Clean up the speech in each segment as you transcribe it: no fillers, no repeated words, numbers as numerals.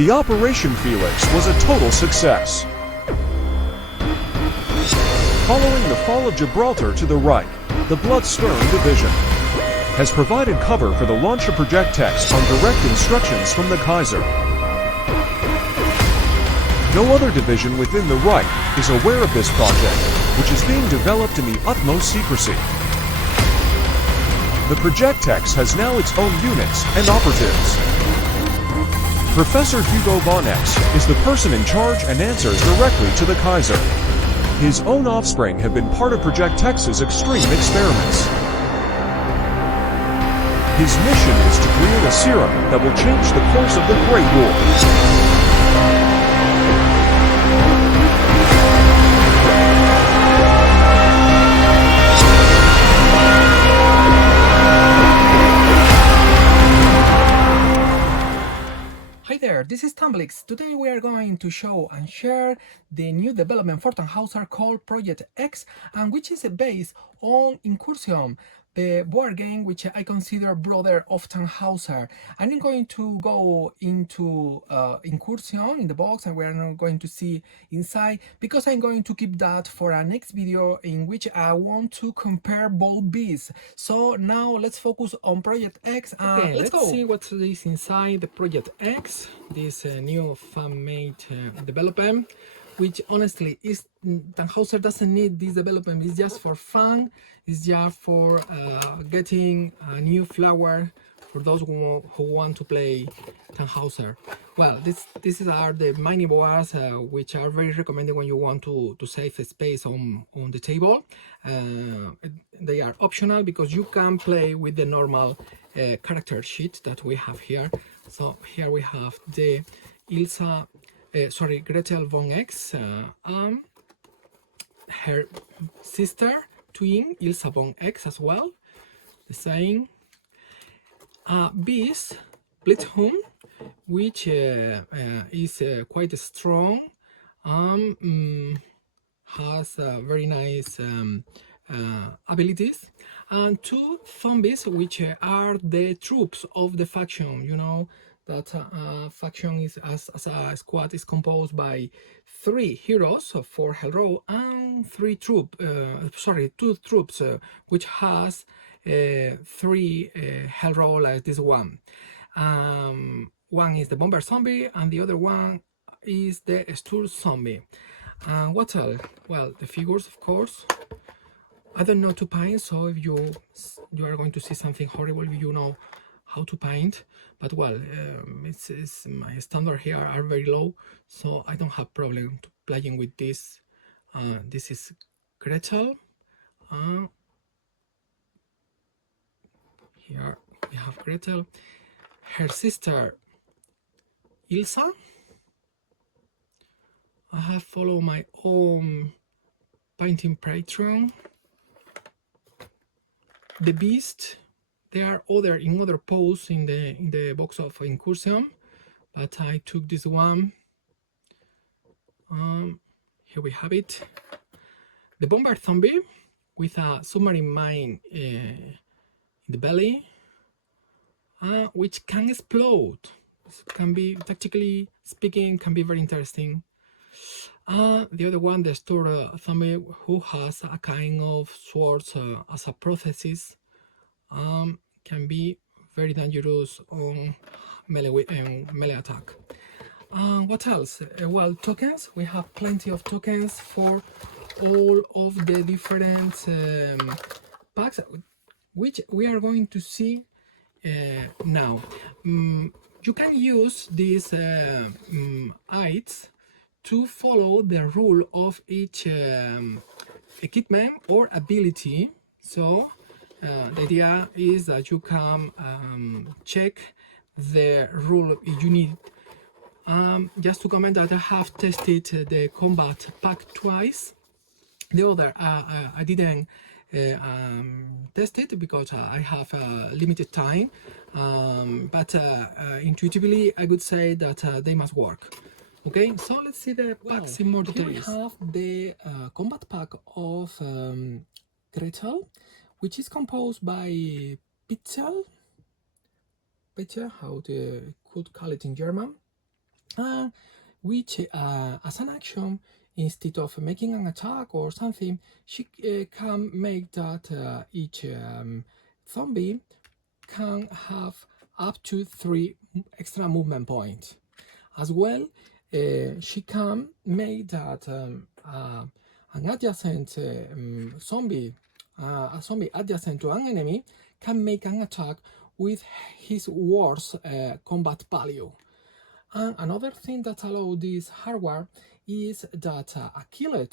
The Operation Felix was a total success. Following the fall of Gibraltar to the right, the Bloodsturm Division has provided cover for the launch of PROJEKT-X on direct instructions from the Kaiser. No other division within the Reich is aware of this project, which is being developed in the utmost secrecy. The PROJEKT-X has now its own units and operatives. Professor Hugo von X is the person in charge and answers directly to the Kaiser. His own offspring have been part of PROJEKT-X's extreme experiments. His mission is to create a serum that will change the course of the Great War. Hi there, this is Tumblix. Today we are going to show and share the new development for Tannhäuser called PROJEKT-X, and which is based on INCURSION, the board game which I consider brother of Tannhäuser. I'm not going to go into INCURSION in the box, and we are not going to see inside, because I'm going to keep that for a next video in which I want to compare both beasts. So now let's focus on PROJEKT-X. Okay, let's go see what is inside the PROJEKT-X, this new fan-made development, which honestly is Tannhäuser doesn't need this development. It's just for fun. It's just for getting a new flower for those who want to play Tannhäuser. Well, these are the mini boards which are very recommended when you want to save space on the table. They are optional because you can play with the normal character sheet that we have here. So here we have the Gretel von X, her sister twin Ilsa von X as well, the same. Beast Blitzhund, which is quite strong, has very nice abilities, and two zombies which are the troops of the faction. You know that faction is as a squad is composed by 3 heroes, 4 hero, and 2 troops, which has 3 hero like this one. One is the bomber zombie, and the other one is the Sturmzombie. What else? Well, the figures, of course. I don't know to paint, so if you are going to see something horrible, you know how to paint. But well, it's my standard here are very low, so I don't have problem playing with this. This is Gretel. Here we have Gretel, her sister Ilsa. I have followed my own painting pattern. The beast, there are in other pose in the box of INCURSION, but I took this one. Here we have it. The bomber zombie with a submarine mine in the belly, which can explode. Can be, tactically speaking, can be very interesting. The other one, the Sturmzombie, who has a kind of swords as a prosthesis, can be very dangerous on melee attack. What else? Well, tokens. We have plenty of tokens for all of the different packs, which we are going to see now. You can use these aids to follow the rule of each equipment or ability. So the idea is that you can check the rule you need. Just to comment that I have tested the combat pack twice. The other I didn't test it because I have limited time, but intuitively I would say that they must work. Okay, so let's see the packs in more detail. Here we have the combat pack of Gretel, which is composed by Pitzel, how they could call it in German, which as an action, instead of making an attack or something, she can make that each zombie can have up to 3 extra movement points. As well, she can make that an adjacent zombie, a zombie adjacent to an enemy, can make an attack with his worst combat value. And another thing that allows this hardware is that a killed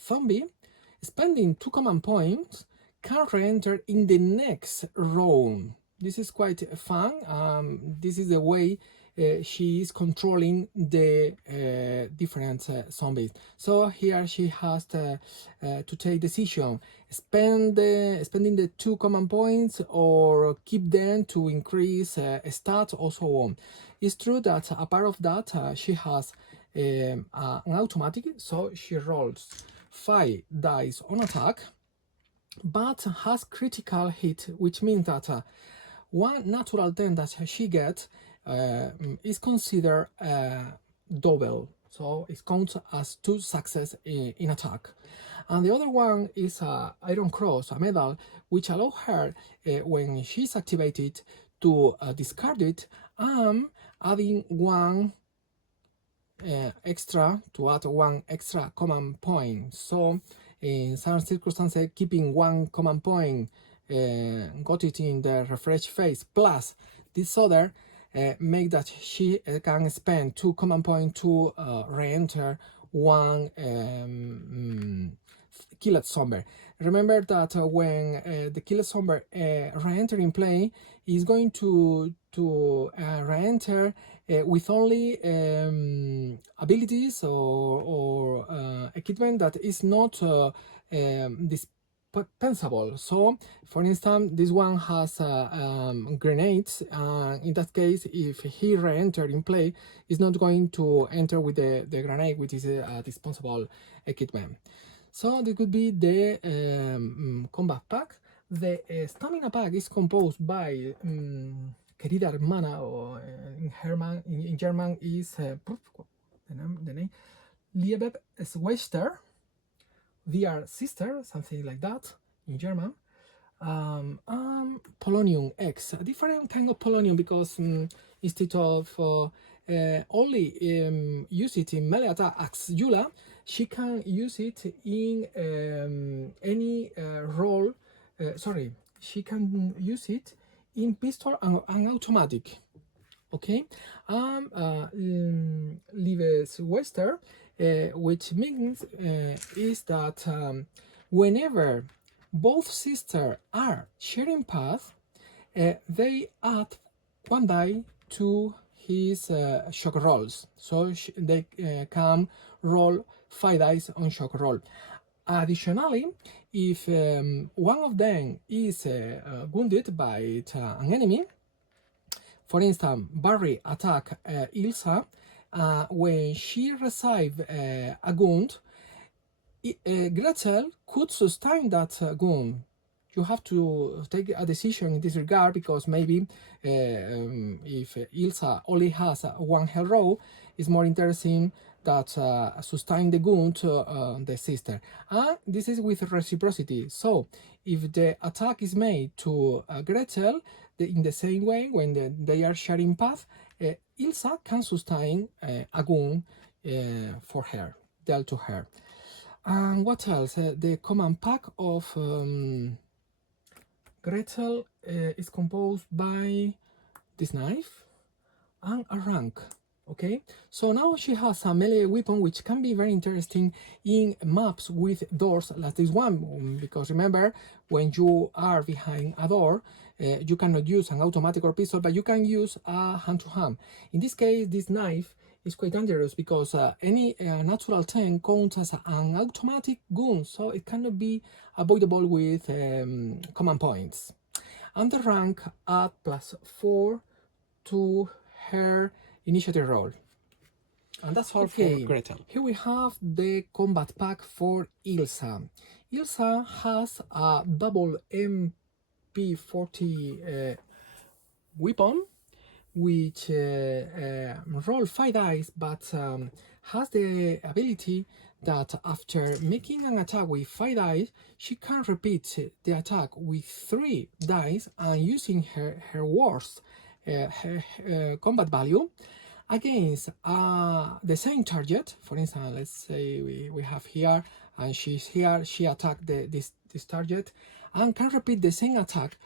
zombie spending 2 command points can re-enter in the next round. This is quite fun. This is the way she is controlling the different zombies. So here she has to take decision: spending the 2 command points or keep them to increase stats or so on. It's true that apart of that, she has an automatic, so she rolls 5 dice on attack, but has critical hit, which means that one natural 10 that she gets is considered double, so it counts as 2 successes in attack. And the other one is a Iron Cross, a medal, which allows her, when she's activated, to discard it, adding 1 extra, to add 1 extra command point. So in some circumstances, keeping 1 command point, got it in the refresh phase, plus this other, make that she can spend 2 command points to re-enter 1 killed zombie. Remember that when the killed zombie re-enter in play, is going to re-enter with only abilities or equipment that is not dispensable. So, for instance, this one has grenades. In that case, if he re-entered in play, is not going to enter with the grenade, which is a dispensable equipment. So this could be the combat pack. The stamina pack is composed by querida hermana, or in German is the name liebe Schwester, dear sister, something like that in German. Polonium X, a different kind of polonium, because instead of only use it in melee attack as Yula, she can use it in any role. She can use it in pistol and automatic. Okay, Liebes Wester, which means is that whenever both sisters are sharing path, they add 1 die to his shock rolls, so they can roll 5 dice on shock roll. Additionally, if one of them is wounded by an enemy, for instance, Barry attack Ilsa, when she receives a wound, Gretel could sustain that wound. You have to take a decision in this regard, because maybe if Ilsa only has 1 health row, it's more interesting that sustain the wound to the sister. And this is with reciprocity. So if the attack is made to Gretel, in the same way, when they are sharing path, Ilsa can sustain a wound for her, dealt to her. And what else? The command pack of Gretel is composed by this knife and a rank. Okay, so now she has a melee weapon, which can be very interesting in maps with doors like this one, because remember, when you are behind a door, you cannot use an automatic or pistol, but you can use a hand-to-hand. In this case, this knife is quite dangerous, because any natural 10 counts as an automatic gun, so it cannot be avoidable with command points. And the rank add +4 to her initiative roll. And that's all for Gretel. Here we have the combat pack for Ilsa. Ilsa has a double MP40 weapon, which roll 5 dice, but has the ability that after making an attack with 5 dice, she can repeat the attack with 3 dice and using her worst combat value against the same target. For instance, let's say we have here and she's here, she attacked this target and can repeat the same attack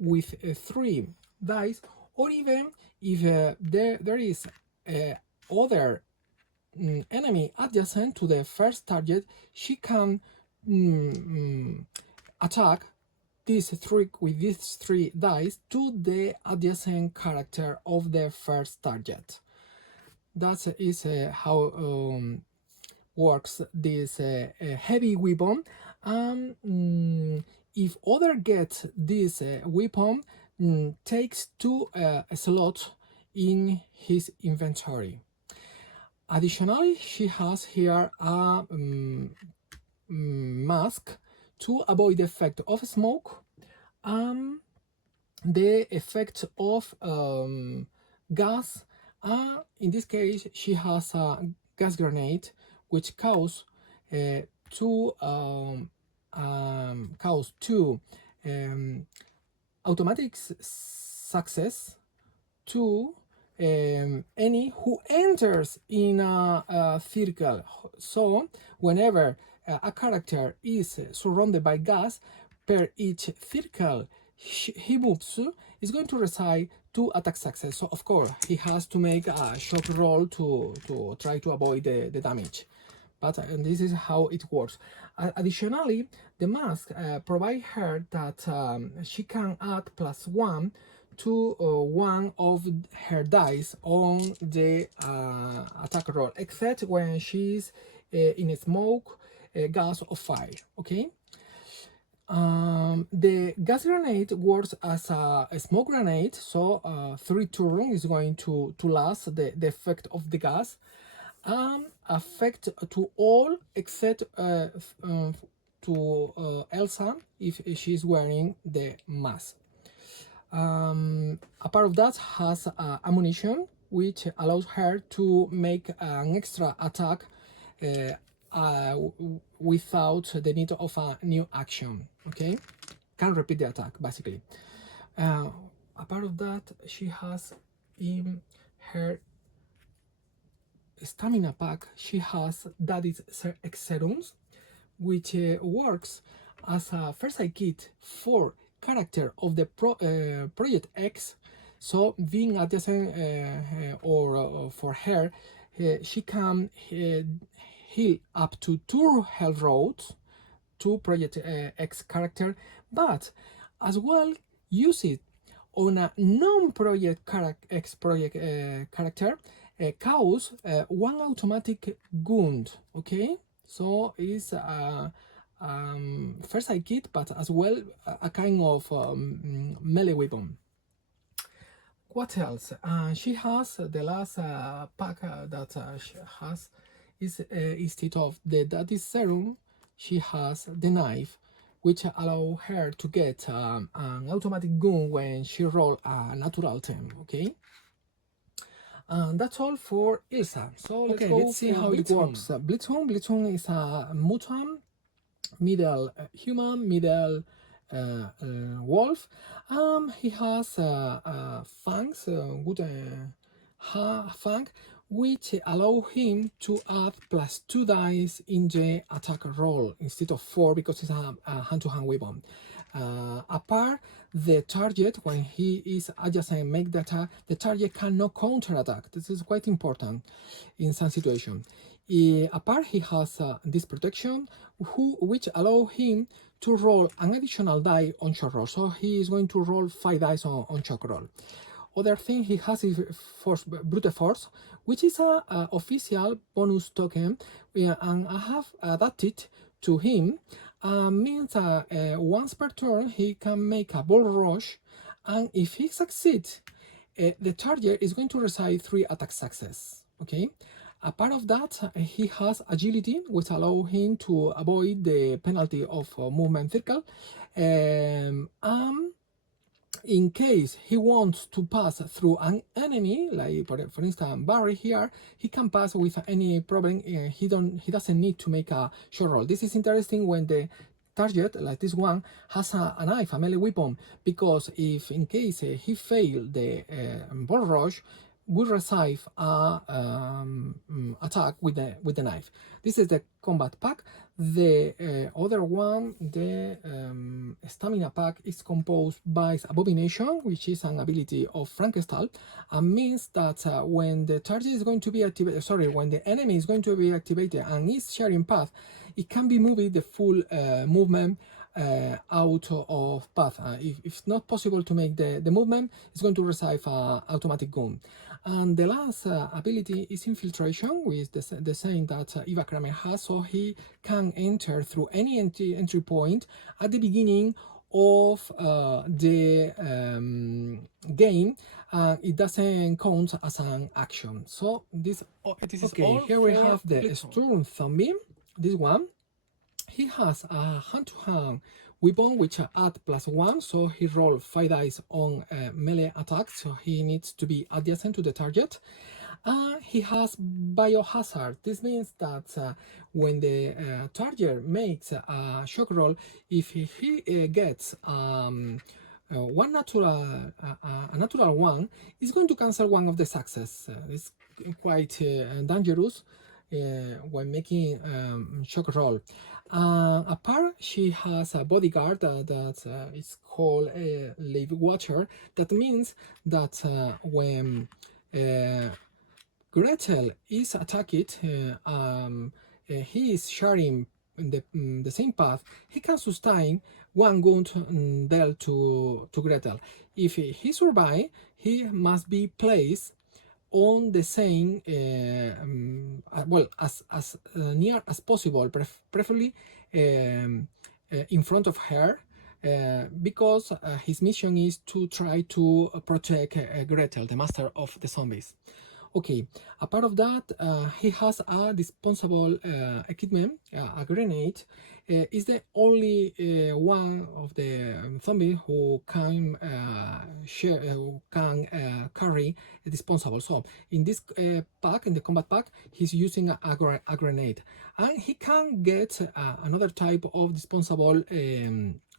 with 3 dice, or even if there is other enemy adjacent to the first target, she can attack these 3 with these 3 dice to the adjacent character of the first target. That is how works this heavy weapon. If other get this weapon, takes 2 slots in his inventory. Additionally, she has here a mask to avoid the effect of smoke, the effect of gas. In this case, she has a gas grenade, which cause two automatic success to any who enters in a circle. So whenever a character is surrounded by gas, per each circle he moves is going to receive 2 attack success. So of course he has to make a shock roll to try to avoid the damage. But this is how it works. Additionally, the mask provides her that she can add +1 to one of her dice on the attack roll, except when she's in a smoke, gas, or fire. Okay. The gas grenade works as a smoke grenade, so 3 turns is going to last the effect of the gas. Affect to all except to Elsa if she's wearing the mask. A part of that has ammunition, which allows her to make an extra attack without the need of a new action. Okay, can repeat the attack basically. A part of that, she has in her stamina pack, she has that is X serums, which works as a first aid kit for character of the Project-X. So being adjacent or for her, she can heal up to 2 health roads to Project-X character, but as well use it on a non-Project-X character, cause 1 automatic wound. Okay, so it's first aid kit, but as well a kind of melee weapon. What else? She has the last pack that she has is instead of the that is serum, she has the knife, which allow her to get an automatic gun when she roll a natural 10. Okay. And that's all for Ilsa. So let's see how it works. Blitzhund is a mutant, middle human, middle wolf. He has fangs, good fang, which allow him to add +2 dice in the attack roll instead of 4 because it's a hand-to-hand weapon. Apart, the target, when he is adjacent make the attack, the target cannot counter-attack. This is quite important in some situation. Apart, he has this protection, which allow him to roll an additional die on shock roll. So he is going to roll 5 dice on shock roll. Other thing he has is brute force, which is a official bonus token, and I have adapted to him. Means once per turn he can make a ball rush, and if he succeeds, the target is going to receive 3 attack success. Okay. A part of that, he has agility, which allow him to avoid the penalty of movement circle. in case he wants to pass through an enemy, like for instance Barry here, he can pass with any problem. He doesn't need to make a short roll. This is interesting when the target, like this one, has a knife, a melee weapon, because if in case he failed the ball rush, would receive a attack with the knife. This is the combat pack. The other one, the stamina pack, is composed by Abomination, which is an ability of Frankenstein, and means that when the target is going to be activated, when the enemy is going to be activated and is sharing path, it can be moving the full movement out of path. If it's not possible to make the movement, it's going to receive an automatic gun. And the last ability is Infiltration, with the same that Eva Kramer has, so he can enter through any entry point at the beginning of the game. It doesn't count as an action. So this is okay. All here we have the Sturmzombie. This one, he has a hand-to-hand weapon which add +1, so he rolls 5 dice on melee attack, so he needs to be adjacent to the target. He has biohazard. This means that when the target makes a shock roll, if he gets a natural one, it's going to cancel one of the success. It's quite dangerous when making shock roll. Apart, she has a bodyguard that is called Live Watcher. That means that when Gretel is attacked, he is sharing the same path, he can sustain one wound dealt to Gretel. If he survives, he must be placed on the same, as near as possible, preferably in front of her, because his mission is to try to protect Gretel, the master of the zombies. Okay, apart of that, he has a disposable equipment, a grenade. Is the only one of the zombies who can carry a disposable. So in this pack, in the combat pack, he's using a grenade, and he can get another type of disposable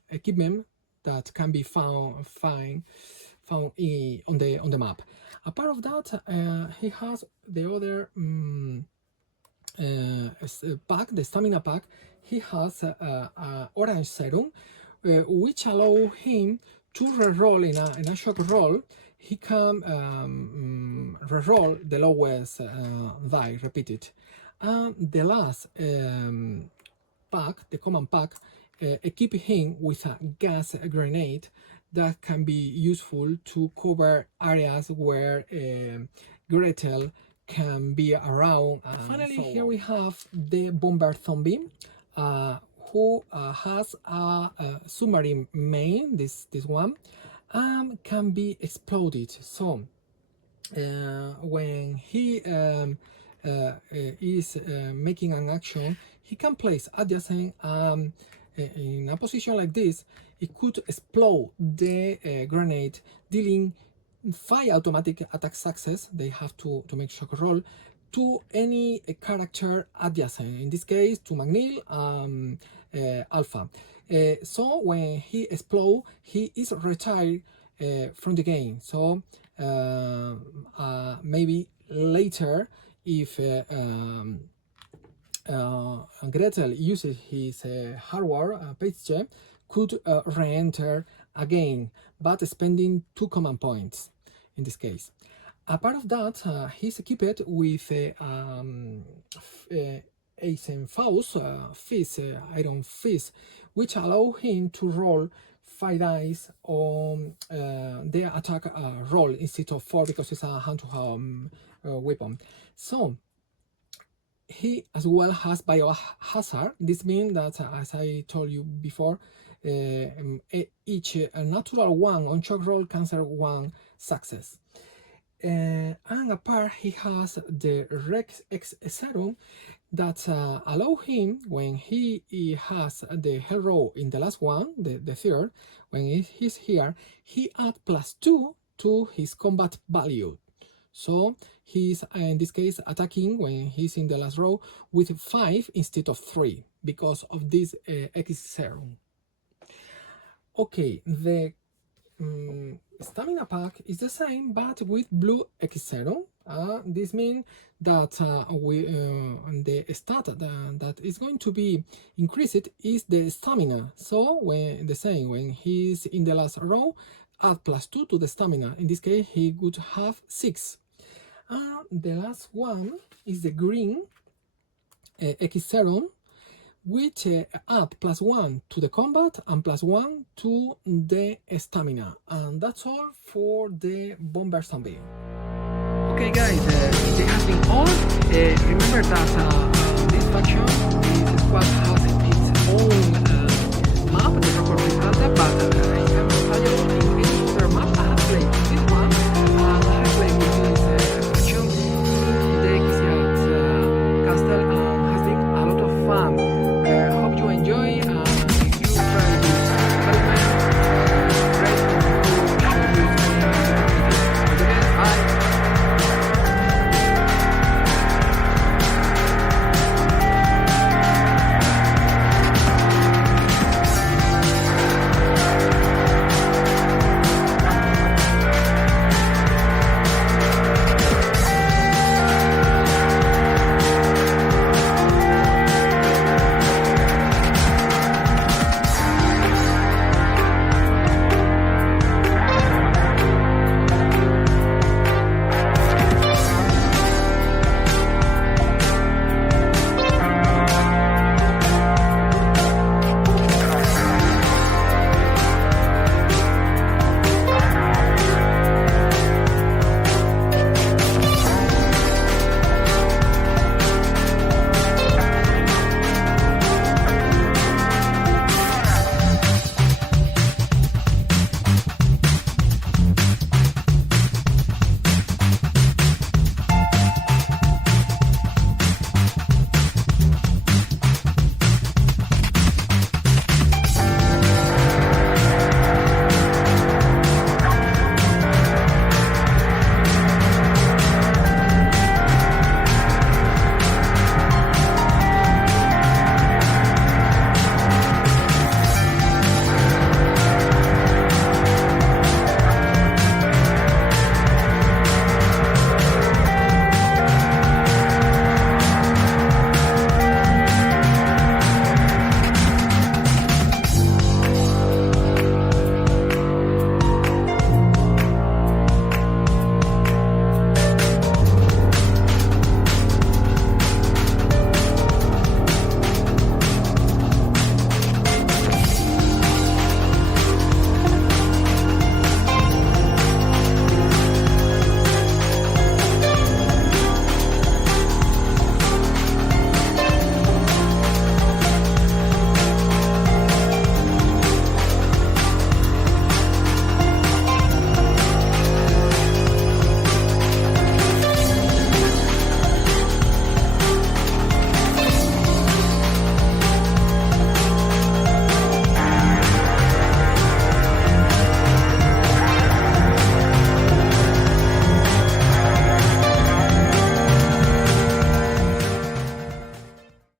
equipment that can be found on the map. Apart of that, he has the other pack, the stamina pack. He has a orange serum, which allow him to reroll in a shock roll. He can reroll the lowest die, repeated. And the last pack, the command pack, equip him with a gas grenade that can be useful to cover areas where Gretel can be around. Finally, so here we have the Bomber Zombie, who has a submarine main, this one, can be exploded. So when he is making an action, he can place adjacent in a position like this. It could explode the grenade, dealing 5 automatic attack success. They have to make shock roll to any character adjacent. In this case, to McNeil, Alpha. So when he explodes, he is retired from the game. So maybe later, if Gretel uses his hardware page, could re-enter again, but spending 2 command points in this case. Apart of that, he's equipped with Eisenfaust fist, iron fist, which allow him to roll 5 dice on the attack roll instead of 4, because it's a hand-to-hand weapon. So he as well has biohazard. This means that, as I told you before, each natural one on shock roll cancel 1 success. And apart, he has the Rex X serum, that allow him, when he has the health row in the last one, the third, when he's here, he add +2 to his combat value. So he's, in this case, attacking when he's in the last row with 5 instead of 3 because of this X0. Okay, the stamina pack is the same but with blue X0. This means that the stat that is going to be increased is the stamina. So when the same, when he's in the last row, add +2 to the stamina. In this case, he would have 6. The last one is the green X0, which add +1 to the combat and +1 to the stamina. And that's all for the Bomber Zombie. Okay guys, it has been all. Remember that this faction, this squad has its own map, the record Gibraltar, but